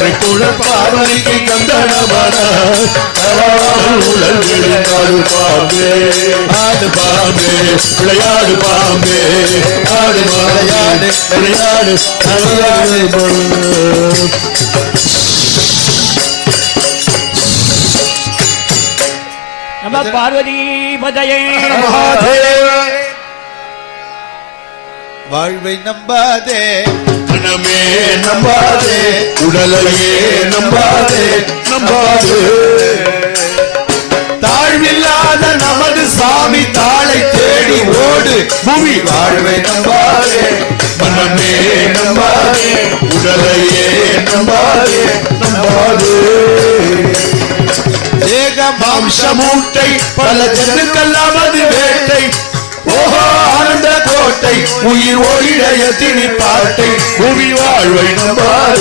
பார்வதிக்கு கந்தனமான உலகில் பாம்பே ஆடு பாம்பே விளையாடு பாம்பே ஆடு விளையாடு விளையாடு நம பார்வதி பதையே வாழ்வை நம்பாதே மனமே நம்பாதே உடலையே நம்பாதே நம்பாதே தாழ்வில்லாத நமது சாமி தாளை தேடி ஓடு பூமி வாழ்வை நம்பாதே மனமே நம்பாதே உடலையே நம்பாதே நம்பாதே ஏக மாம்ச மூட்டை பல ஜன்னுக்கல்லாமது வேட்டை ஓஹோ ஆனந்த கோட்டை உயிர் ஓடிடைய திணி பாட்டை புவி வாழ்வை நம்பாதே